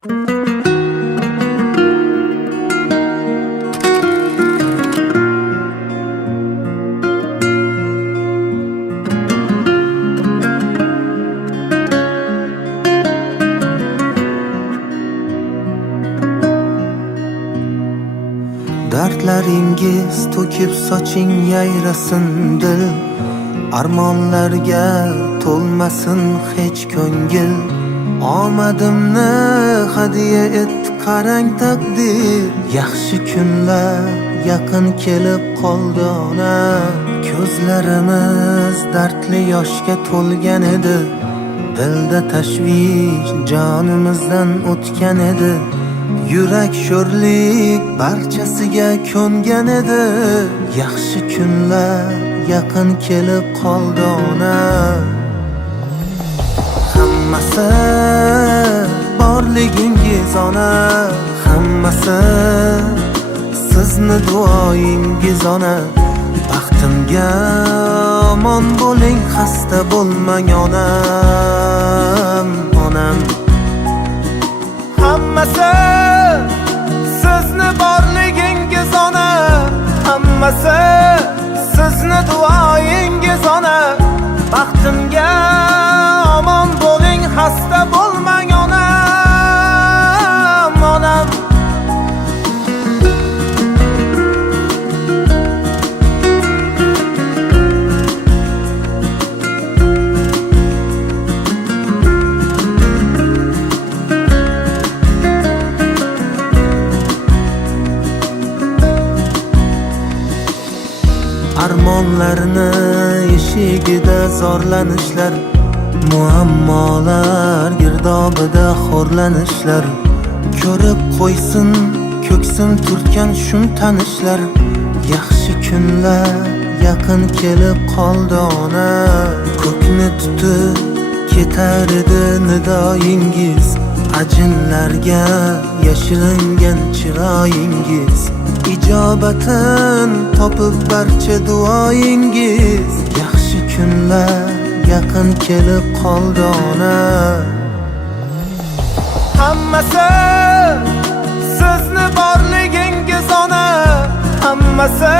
Dardlaringiz to'kib soching yayrasin dil, armonlarga to'lmasin hech ko'ngil. Omadimni hadiya etdi qarang taqdir, yaxshi kunlar yaqin kelib qoldi ona. Ko'zlarimiz dardli yoshga to'lgan edi, dilda tashvish jonimizdan o'tgan edi. Yurak sho'rlik barchasiga ko'ngan edi, yaxshi kunlar yaqin kelib qoldi ona. Hammasi borligingiz ona, hammasi sizni duoyingiz ona. Baxtimga omon bo'ling, xasta bo'lmang onam, onam. Hammasi sizni borligingiz ona, hammasi sizni duoyingiz ona. Baxtimga omon bo'ling, xasta bo'lmang onam, onam. Armonlarni eshigida zorlanishlar, muammolar girdobida xo'rlanishlar. Ko'rib qo'ysin ko'ksim turtgan shum tanishlar, yaxshi kunlar yaqin kelib qoldi ona. Ko'kni tutib ketar edi nidoyingiz, ajinlarga yashiringan chiroyingiz. Ijobatin topib barcha duoyingiz, yaxshi kunlar yaqin kelib qoldi ona. Hammasi sizni borligingiz ona, hammasi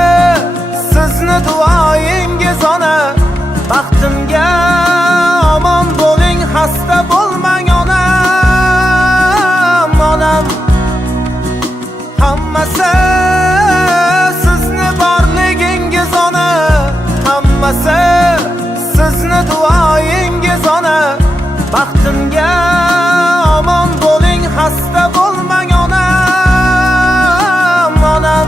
sizni duoyingiz ona. Baxtimga omon bo'ling, xasta bo'lmang onam, onam. Hammasi sizni borligingiz ona, hammasi sizni duoyingiz ona. Baxtimga omon bo'ling, xasta bo'lmang onam, onam.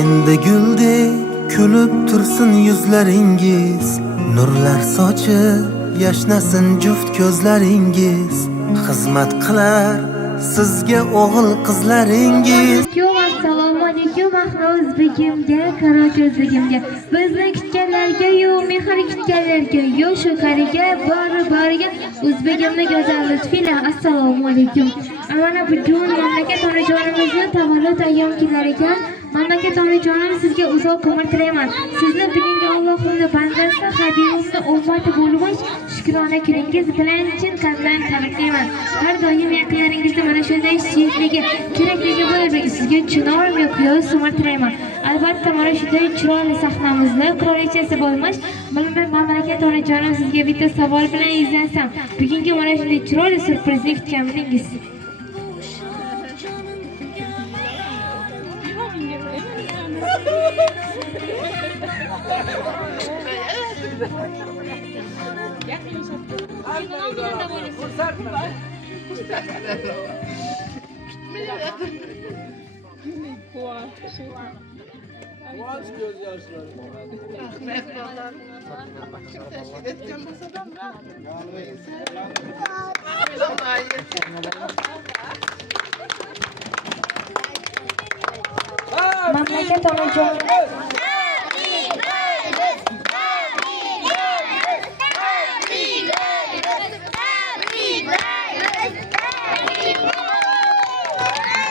Endi guldek kulib tursin yuzlaringiz, nurlar sochib yashnasin juft ko'zlaringiz. Xizmat qilar sizga o'g'il qizlaringiz. Assalomu alaykum ahli o'zbegimga, qaro ko'zligimga. Bizni kutganlarga, yo'q mehr kutganlarga, yo'q shu qariga, bari-bariga o'zbegimni go'zal lutfilar. Assalomu alaykum. Mana bugun mamlakat onajonimizni tavallud ayyomlariga mamlakat onajonim sizga uzoq umr tilayman. Sizni bugungi Allohimning bandasi, Habibimning ummati bo'lmoq shukrona kuningiz bilan chin qalbdan tabriklayman. Har doim yaqinlaringizda mana shunday suyukligi, kerakligi bo'lib, sizga chinor yo'q umr tilayman. Albatta mana shunday chiroyli sahnamizda qirolichasi bo'lmoq mamlakat onajonim sizga bitta savol bilan izlansam, bugungi mana shunday chiroyli surprizni kutganmidingiz? Kıvanç gözyaşları. Mamlakat onajonim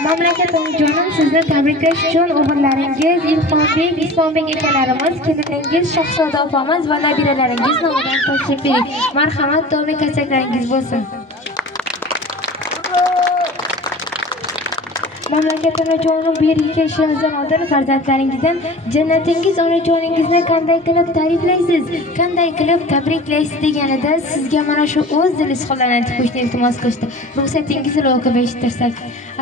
Mamlakatim jonim, sizni tabriklash uchun o'g'illaringiz Ilhombek, Islombek akalarimiz, keliningiz Shahzoda opamiz va nabiralaringiz nomidan tashrif bering. Marhamat, doimiy konsertlaringiz bo'lsin. Mamlakatimiz jonim, bu yerga kelishingizdan oldin farzandlaringizdan jannatingiz onajoningizni qanday qilib ta'riflaysiz, qanday qilib tabriklaysiz deganida sizga mana shu o'z dil izhorlarini aytib qo'yishni iltimos qilishdi. Ruxsatingizni o'qib eshittirsak.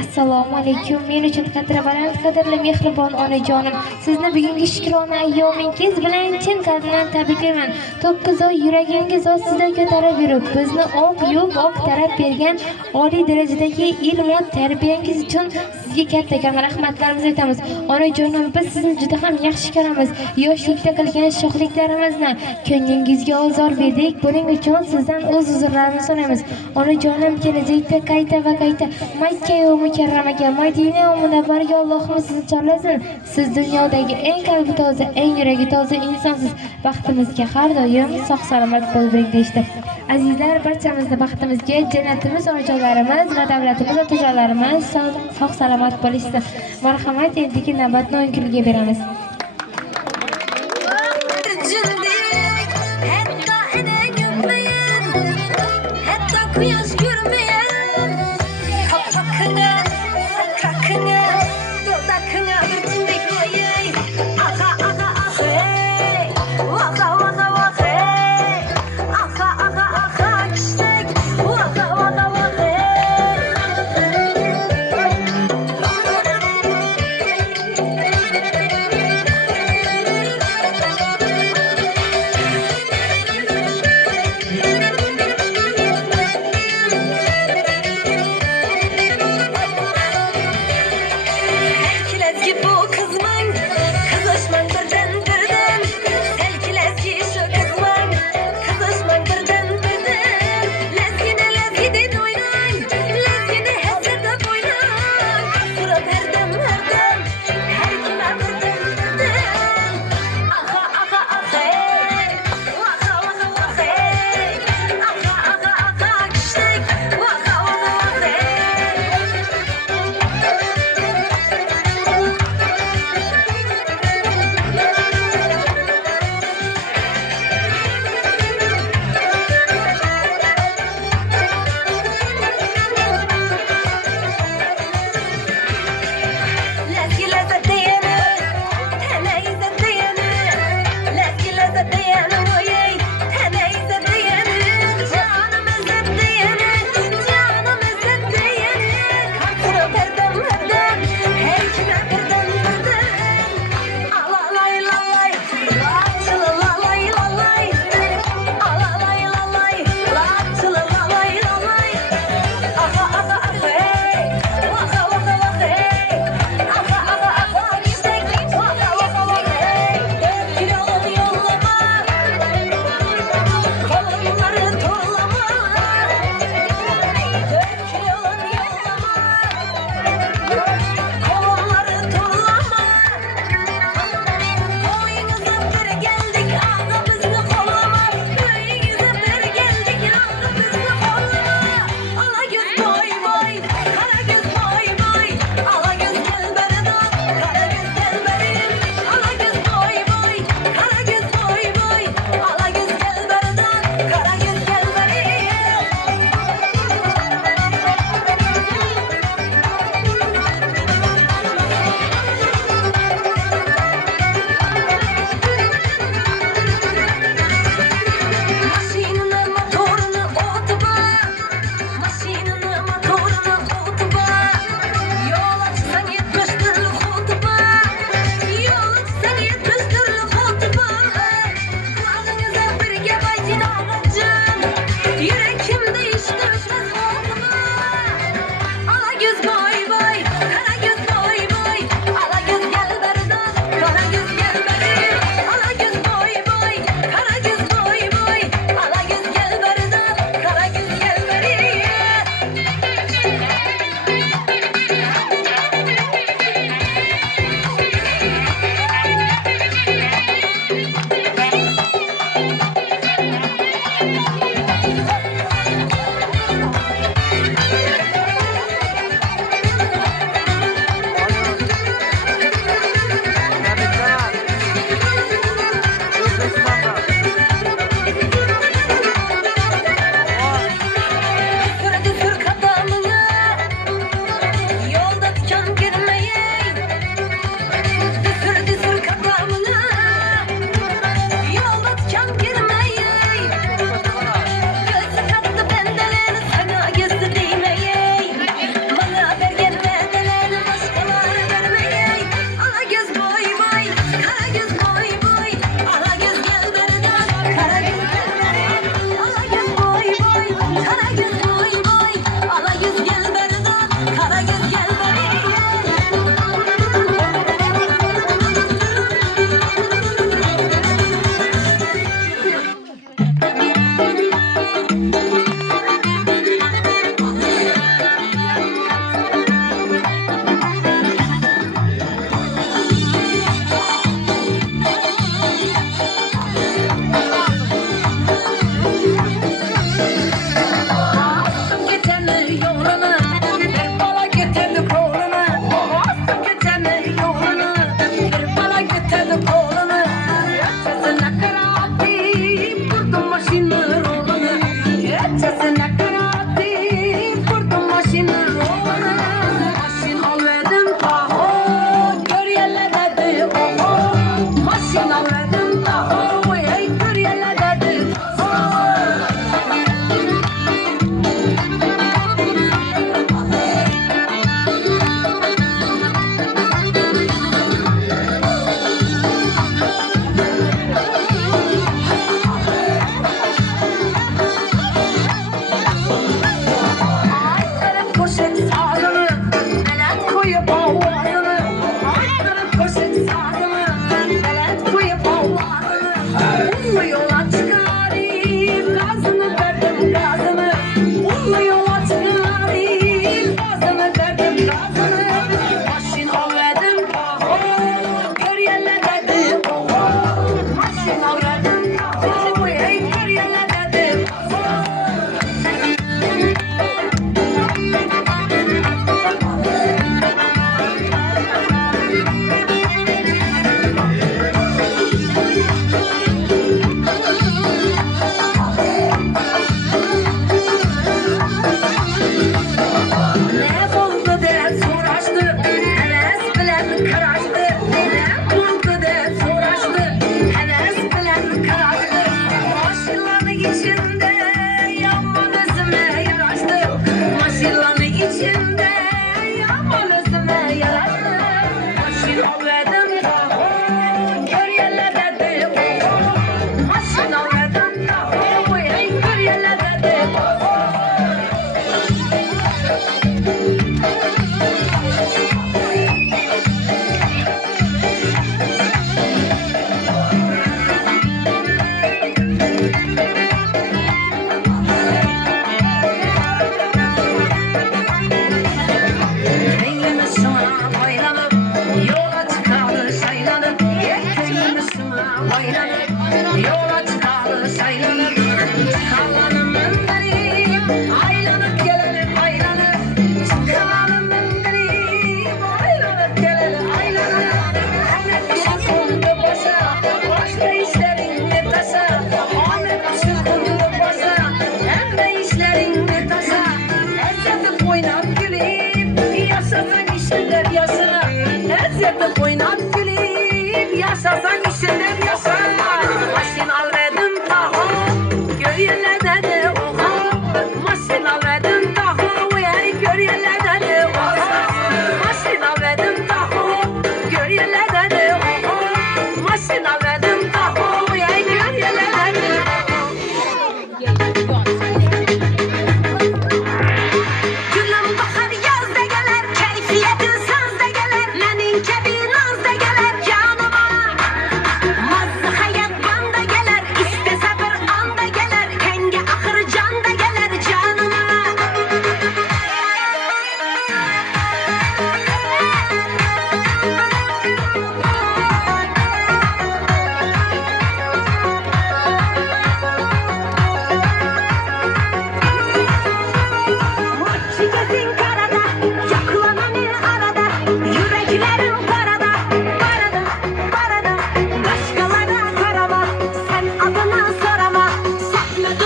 Assalomu alaykum. Men uchun qadri baland, qadrli mehribon onajonim, sizni bugungi shukrona ayyomingiz bilan chin qalbimdan tabriklayman. 9 oy yuragingiz ostida ko'tarib yurib, bizni oq yuvib, oq taraf bergan oliy darajadagi ilm va tarbiyangiz uchun sizga kattakon rahmatlarimizni aytamiz. Onajonim, biz sizni juda ham yaxshi ko'ramiz. Yoshlikda qilgan sho'xliklarimizni ko'nglingizga ozor berdik. Buning uchun sizdan o'z uzrlarimizni so'raymiz. Onajonim, kelajakda qayta va qayta Makka va Mukarramaga, Madina va Munavvaraga Allohimiz sizni chorlasin. Siz dunyodagi eng qalbi toza, eng yuragi toza insonsiz. Baxtimizga har doim sog'-salomat bo'ling deydi. Azizlar, barchamizni baxtimizga, jannatimiz, onajonlarimiz va davlatimiz, otajonlarimiz sog'-salomat bo'lishsin. Marhamat, endigi navbatni o'yin kuniga beramiz.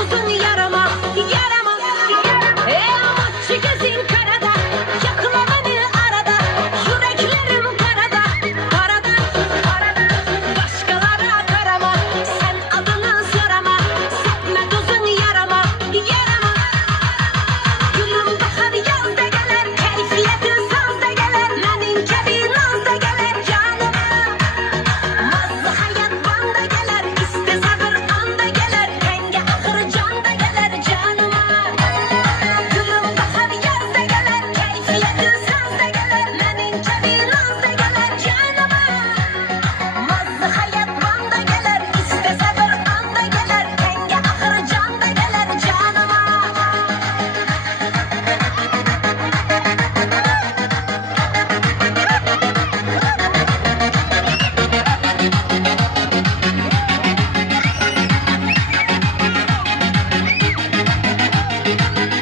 tuzun yarama, yarama. Amaççı gözün karada, yakla beni arada. Yüreklerim karada, karada, karada. Başkalara karama, sen adını sorama. Sepme tuzun yarama, yarama. Gülüm bahar yazda gelir, keyfiyetin sazda gelir. Menin kebi nazda gelir canıma. Mazlı hayat banda gelir, iste sabır anda gelir. Renge ahır canda gelir canıma. Gülüm bahar yazda gelir, keyfiyetin sazda gelir. Menin kebi nazda gelir canıma. Mazlı hayat banda gelir, iste sabır anda gelir. Renge ahır canda gelir canıma.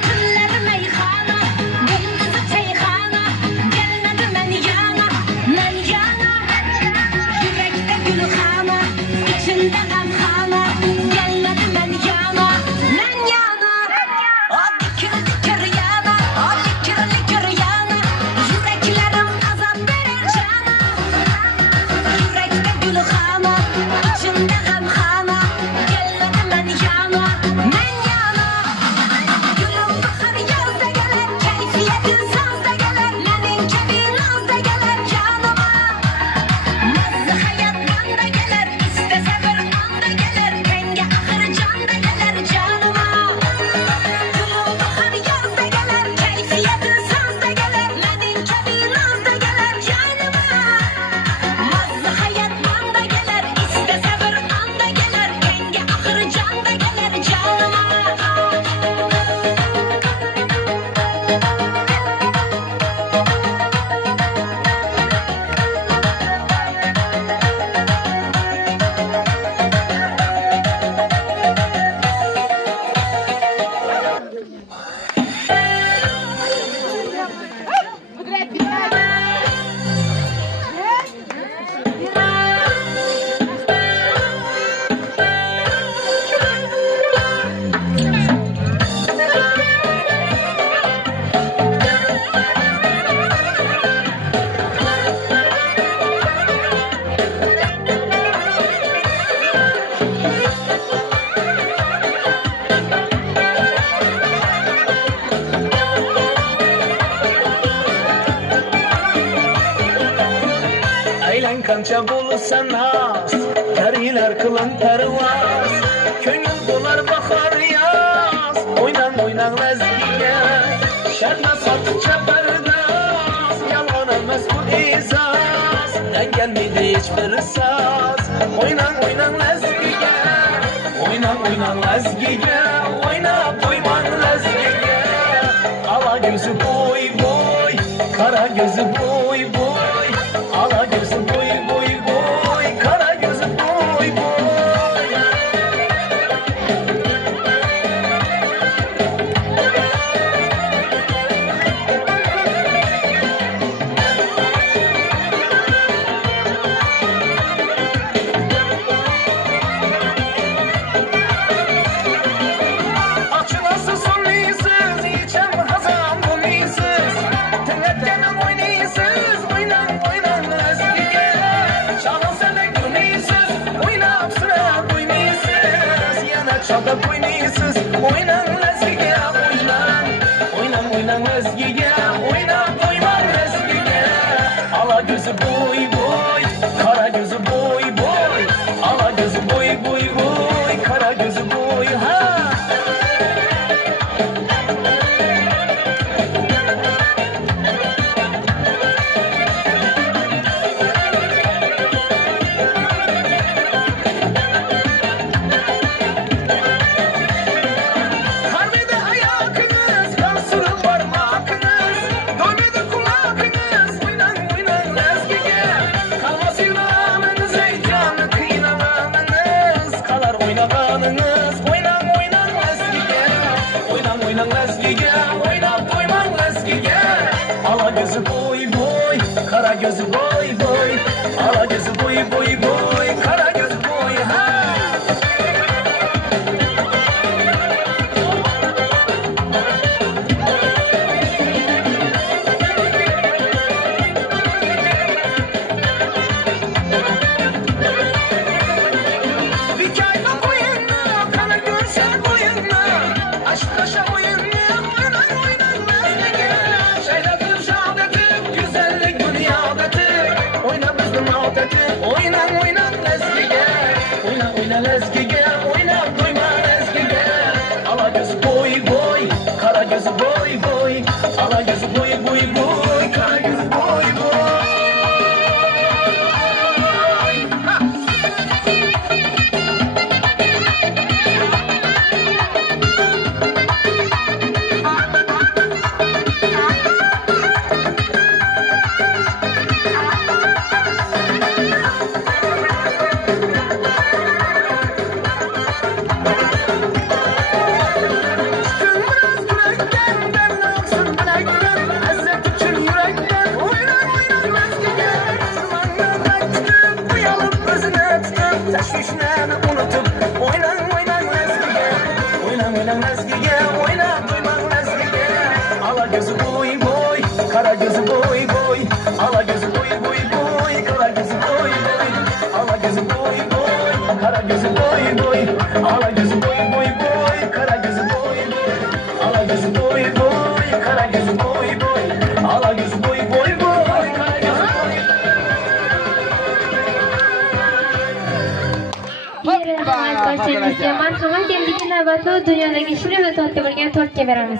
Günler meyhana, gündüzü çeyhana. Gelmedi men yana, men yana. Yürekte gülhana, içinde gamhana. Gelmedi men yana, men yana. O dikir dikir yana, o dikir dikir yana. Yüreklerim azap verir cana. Yürekte gülhana, içinde gamhana. Gelmedi men yana, men yana. Gülüm bahar yazda gelir, keyfiyetin sazda gelir. Menin kebi nazda gelir canıma. Mazlı hayat banda gelir, iste sabır anda gelir. Renge ahır canda gelir canıma. Gülüm bahar yazda gelir, keyfiyetin sazda gelir. Menin kebi nazda gelir canıma. Mazlı hayat banda gelir, iste sabır anda gelir. Renge ahır canda gelir canıma. Aylan kança bulsan az, Kariler kılan pervaz. Köngül dolar bahar yaz, oynan oynan lezgiye. Şerle satça berdaz, yalan emez bu izaz. Den gelmedi hiçbir saz, oynan oynan lezgiye. Oynan oynan lezgiye, oyna doyman lezgiye. Ala gözü boy boy, kara gözü boy boy. Ala gözü boy boy boy, kara gözü boy boy. Açılası sonluysuz, içem hazan bulmuysuz. Tınlatkanım oynuysuz, oynan oynan özgüge. Çalın sana gülmeysuz, oynap sıra duymuysuz. Yana çalda duymuysuz, oynan özgüge, oynan. Oynan oynan özgüge, oynap duyman özgüge. Ala gözü boy boy, kara gözü boy boy. Ala gözü boy boy boy, kara gözü boy ha. Harmede ayakınız, kalsın parmakınız. Doymadı kulakınız, oynan oynan lezgige. Kalmasın anınız, heyecanı kıynamanınız. Kalar oynamanınız, oynan oynan lezgige. Oynan oynan lezgige, oynan doyman lezgige. Ala gözü boy boy, kara gözü boy boy. Ala gözü boy boy boy, kara gözü boy ha. ezgiye oyna duyman ezgiye Ala gözü boy boy kara gözü boy boy Ala gözü boy boy boy kara gözü boy boy Ala gözü boy boy kara gözü boy boy Ala gözü boy boy boy kara gözü boy boy Ala gözü boy boy kara gözü boy boy Ala gözü boy boy boy kara gözü boy Marhamat, endigi navbatda dunyodagi shirin va totli bo'lgan tortga beramiz.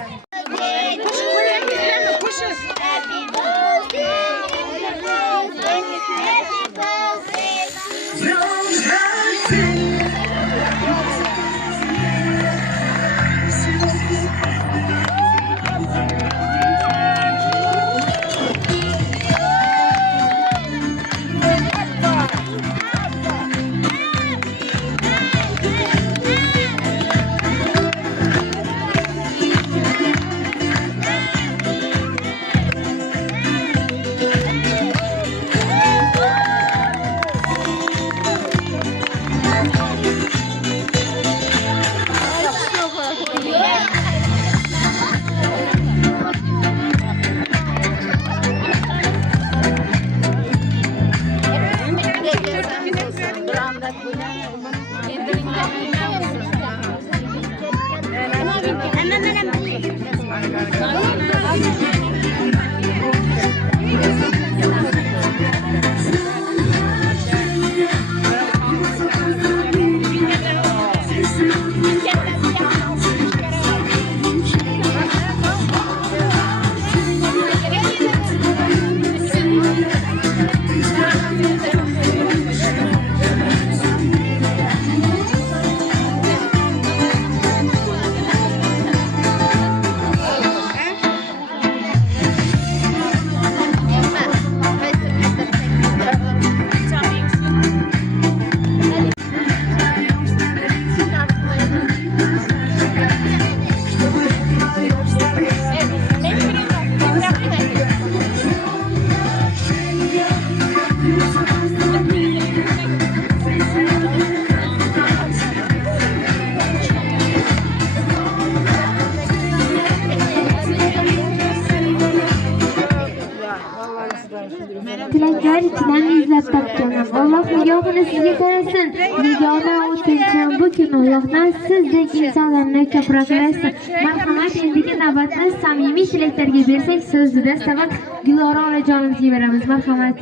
Tilaklar ichidan izlab topganman. Alloh nigohini sizga qarasin. Nigona o'tincham bu kun Allohdan sizdek insonlarni ko'proqlaysin. Marhamat, endigi navbatni samimiy tilaklarga bersak, so'zni dastavval Gulora onajonimizga beramiz. Marhamat.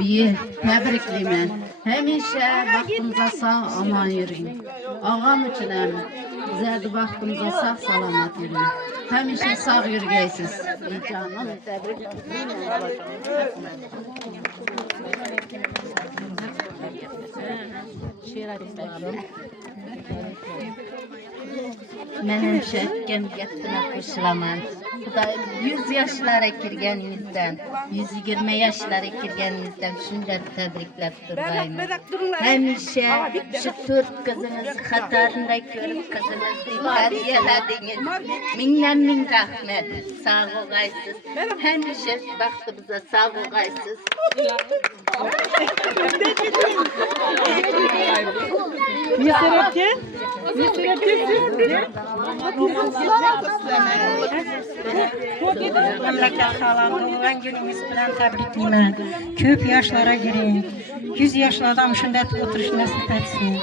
Bir, tebriklimen. Hemşe vaktimize sağ aman yürüyün. Ağam için hem zerdi vaktimize sağ salamat yürüyün. Hemşe sağ yürüyesiz. Canım tebriklimen. Benim şekkem gittiğine kuşlaman. Bu da 100 yaşlara girgenimizden, 120 yaşlara girgenimizden şunları tebrikler durmayın. Hemşe şu Türk kızınız Katar'ında görüp kızınızı hediyelediniz. Min rahmet, sağ olaysiz. Hemşe baktığımıza sağ olaysiz. Memleket halanı günümüz bilen tebrikliyim. Köp yaşlara girin. 100 yaşlı adam şundet oturuş nasip etsin.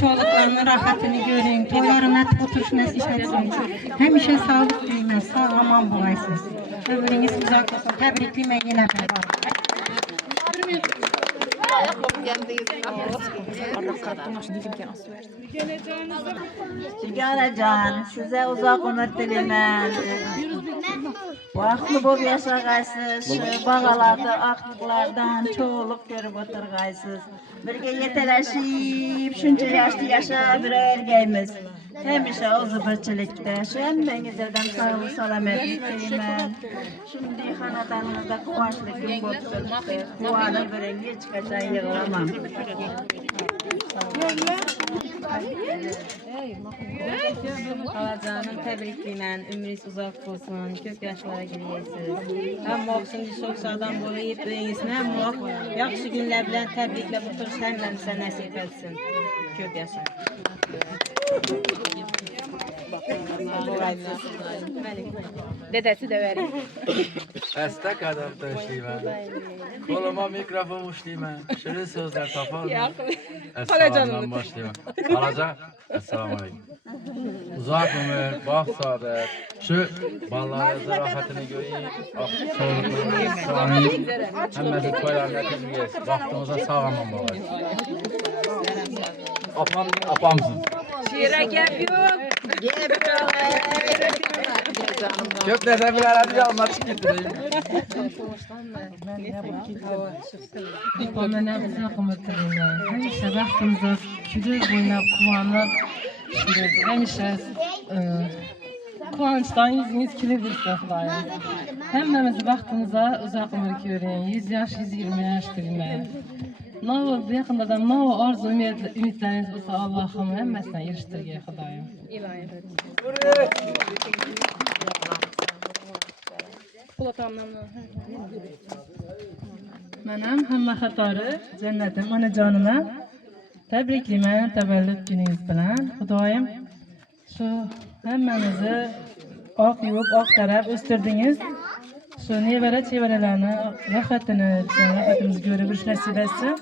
Çoluklarının rahatını görün. Toylarına oturuş nasip etsin. Hemşe sağlık dileyim. Sağ aman bulaysınız. Ömrünüz uzak olsun. Tebrikliyim yine beraber. Sigaracan, size uzak ömür dilemen. Vakti bol yaşagaysız, şu bağalarda, aktıklardan çoğuluk görüp oturgaysız. Birge yeteleşip, şunca yaşlı yaşa bir ergeyimiz. Hemşe o zıbırçılıkta, şu emmenizdeden sağlık salametlik dilemen. Şimdi hanadanınızda kuvançlı gün bozuldu. Kuvanı böreği çıkacağı yığılamam. Halacanın tebrikliyle ömrünüz uzak olsun, köp yaşlara gireyesiz. Hem vaxtın çok sağdan boyayıp böylesin, hem vaxt yaxşı günler bilen tebrikle bu tür sənlə sizə nəsib etsin. köp yaşa. Dedesi de verir. Estek adam taşıyma. Koluma mikrofon uçlayma. Şirin sözler tapalım. Esselam'dan başlayalım. Alaca. Esselamu Aleyküm. Uzak ömür, bak saadet. Şu ballarınızın rahatını göreyim. Çoluklarınızı sağlayayım. Hem de koyarlar hepiniz. Vaktinize sağlamam baba. Apamsın. Şiire gep yok. Köp dese bile hadi anlatıp getireyim. Ben ne kıymetliler. Hemşe vaxtımıza külür boyunca kuvanıp, hemşe kuvançtan yüzünüz külür bir saflayın. Hemmemiz vaxtımıza uzak ömür görün. 100 yaş, 120 yaş bilmem. Ne oldu yakında da ne o arzu ümitleriniz olsa Allah'ım hemmesine eriştirge Xudayım. Benim hemme hatarı cennetim ana canıma tebrikliyim tevellüt gününüz bilen. Xudayım şu hemmemizi ak yuvub ak taraf östürdünüz. Şu nevere çevrelerini, rahatımızı görüp nasip etsin.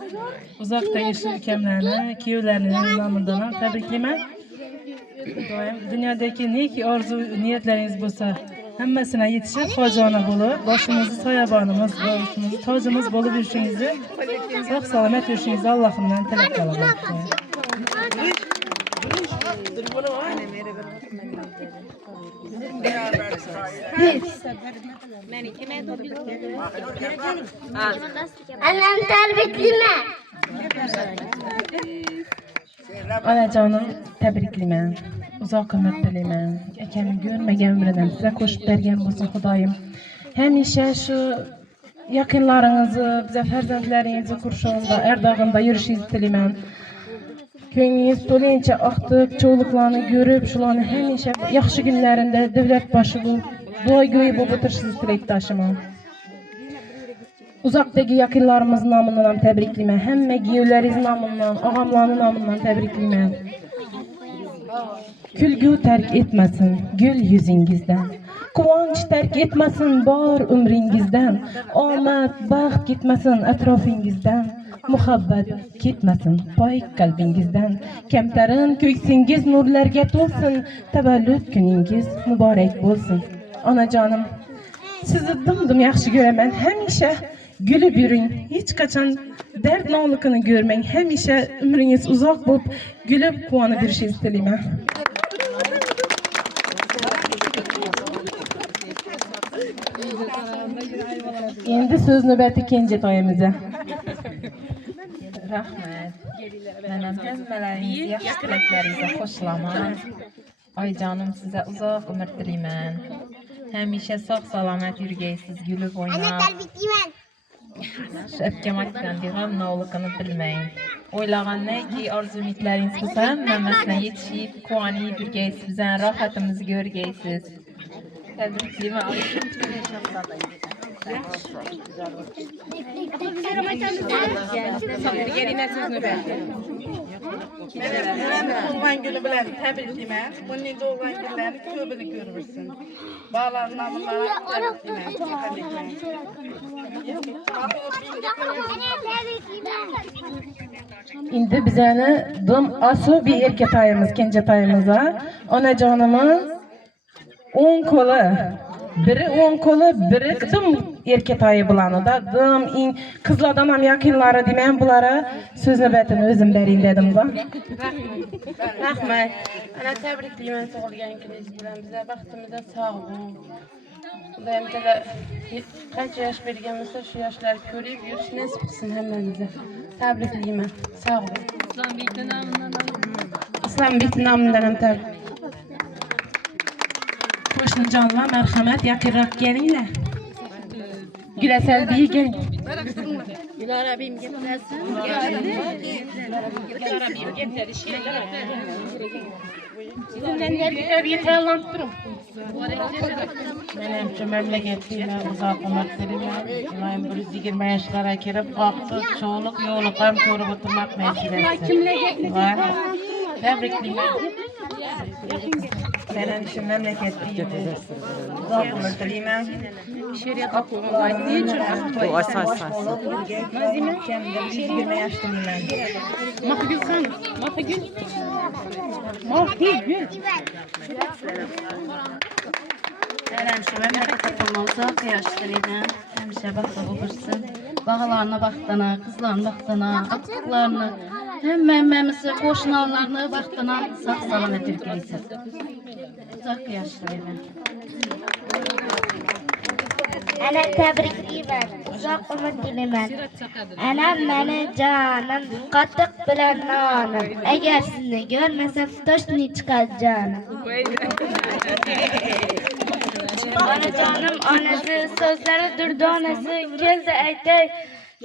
Uzakta yaşlı ülkemlerini, kiyevlerinin namından tebrikliyim. Dünyadaki ne ki arzu niyetleriniz olsa hemmesine yetişip hocana bulup başımızı soyabanımız, başımızı tacımız bulup yürüşünüzü sağ selamet yürüşünüzü Allah'ımdan telek alalım. Annem terbiklime. Ana canım tebrikliyim. Uzak ömür dileyim. Ekemi görmegen birden size koşup bergen olsun Xudayım. Hemişe şu yakınlarınızı, bize ferzentlerinizi kurşağında, erdağında yürüyüşünüzü dileyim. Köyünüz dolayınca aktıp, çoğuluklarını görüp, şularını hemişe yaxşı günlerinde devlet başı bu, dua göğü bu bıtırsız dilektaşıma. Uzaktaki yakınlarımız namından tebrikliyim. Hemme giyevleriz namından, ağamlarının namından tebrikliyim. Külgü terk etmesin gül yüzünüzden. Kıvanç terk etmesin bar ömrünüzden. Ahmet, baxt gitmesin etrafınızdan. Muhabbet gitmesin pay kalbinizden. Kemterin köksünüz nurlarga to'lsin. Tevellüt gününüz mübarek olsun. Ana canım, sizi dım yaxshi göremen. Hemişe gülüp yürüyün. Hiç kaçan dert nağlıkını görmeyin. Hemişe ömrünüz uzak bulup gülüp kuvanı bir şey isteliyim. Endi söz növbəti Kenci toyimize. Rahmet. Benim hemmeleriniz yaxşı tileklerinize hoşlaman. Ay canım size uzak ömür dileymen. Hemişe sağ salamet yürüyesiz gülüp oynap. Şu öpkem aytkan diğer nağlıkını bilmeyin. Oylağan ne ki arzu ümitleriniz olsa hemmemesine yetişip kuaniyip yürüyesiz bizden rahatımızı görgeysiz. Tebrikliyim aleyküm. Yerine sözünü ver. Doğulan günü bilen tebrikliyim. Bunun doğulan günlerini köbünü görürsün. Bağlar namılara tebrikliyim. Indi bizəni dım asu bir erkek ayımız, Kenci ayımıza. Ona canımın 10 kolu, biri 10 kolu, biri dım erkek ayı bulanı da. Dım in kızlardan ham yakınları demeyin bulara söz nöbetini özüm bereyim dedim da. Rahmet. Ana tebrikliyim tug'ilgan kuningiz bilan bize baxtimizda sağ olun. Xudoyim taala qancha yosh bergan bo'lsa shu yoshlar ko'rib yurish nasib qilsin hammamizga. Tabriklayman. Sağ olun. Islombek nomidan ham tabrik. Qo'shni jonlar marhamat yaqinroq kelinglar. Gülasel bir gelin. Dilara'bim gitmesin. Dilara'bim gitmedi. Benim şu memleketliğime uzak olmak istedim. Ben 120 yaşlara girip kalktı. Çoğuluk yoğuluk hem körü oturmak meselesi. Var. Tebrikliyim. Benim şu memleketliğime uzak olmak istedim. Kendimde 120 yaşlıyım ben. Benim şu memleketliğime uzak yaşlıyım. Hemşe baksa olursun. Bağlarına baktana, kızlarına baktana, aktıklarını, hemmemizi, koşunlarını baktana sağ salamet ülkeysiz. Uzak yaşlıyım. Ana tabrikliyman, uzoq umr tilayman. Anam meni jonim, qatiq bilan nonim. Agar sizni ko'rmasam, toshni chiqar jonim. Onajonim onasi, so'zlari durdonasi, keldi aytay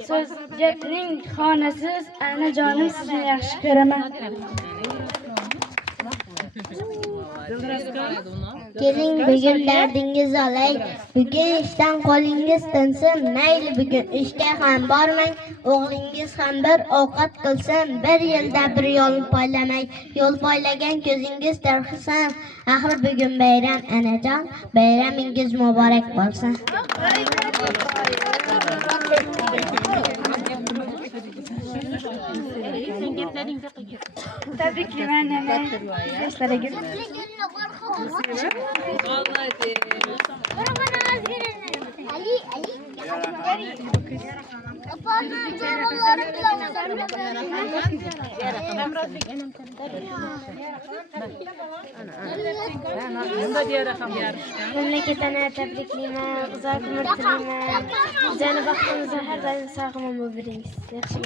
so'z gapning xonasi. Anajonim sizni yaxshi ko'raman. Keling bugun dardingiz olay, bugun ishdan qo'lingiz tinsin, mayli bugun ishga ham bormang, o'g'lingiz ham bir ovqat qilsin, bir yilda bir yo'l poylamay, yo'l poylagan ko'zingiz tarxisan, axir bugun bayram anajon, bayramingiz muborak bo'lsin. Tabriklayman ana. Yoshlarga. Mamlakatni tabriklayman, uzoq umr tilayman. Bizani baxtimizda har doim sog'-omon bo'ldingiz. Yaxshi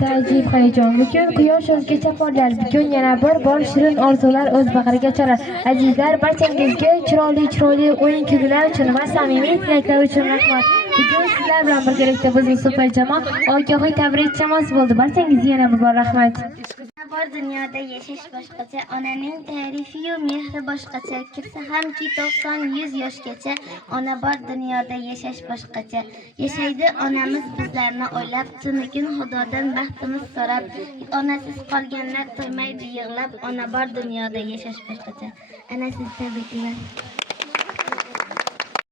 Tajib hayajon. Bugun quyosh o'zgacha porlar. Bugun yana bir bor shirin orzular o'z bag'riga chorar. Azizlar, barchangizga chiroyli o'yin kulgular uchun va samimiy tilaklar uchun rahmat. Bugun sizlar bilan birgalikda bizning super jamoa ogohiy tabrik jamoasi bo'ldi. Barchangizga yana bir bor rahmat. Bor dunyoda yashash boshqacha, onaning ta'rifi-yu mehri boshqacha. Kirsa hamki 90-100 yoshgacha, ona bor dunyoda yashash boshqacha. Yashaydi onamiz bizlarni o'ylab, tunigun Xudodan baxtimiz so'rab. Onasiz qolganlar to'ymaydi yig'lab, ona bor dunyoda yashash boshqacha. Ana siz tabriklayman.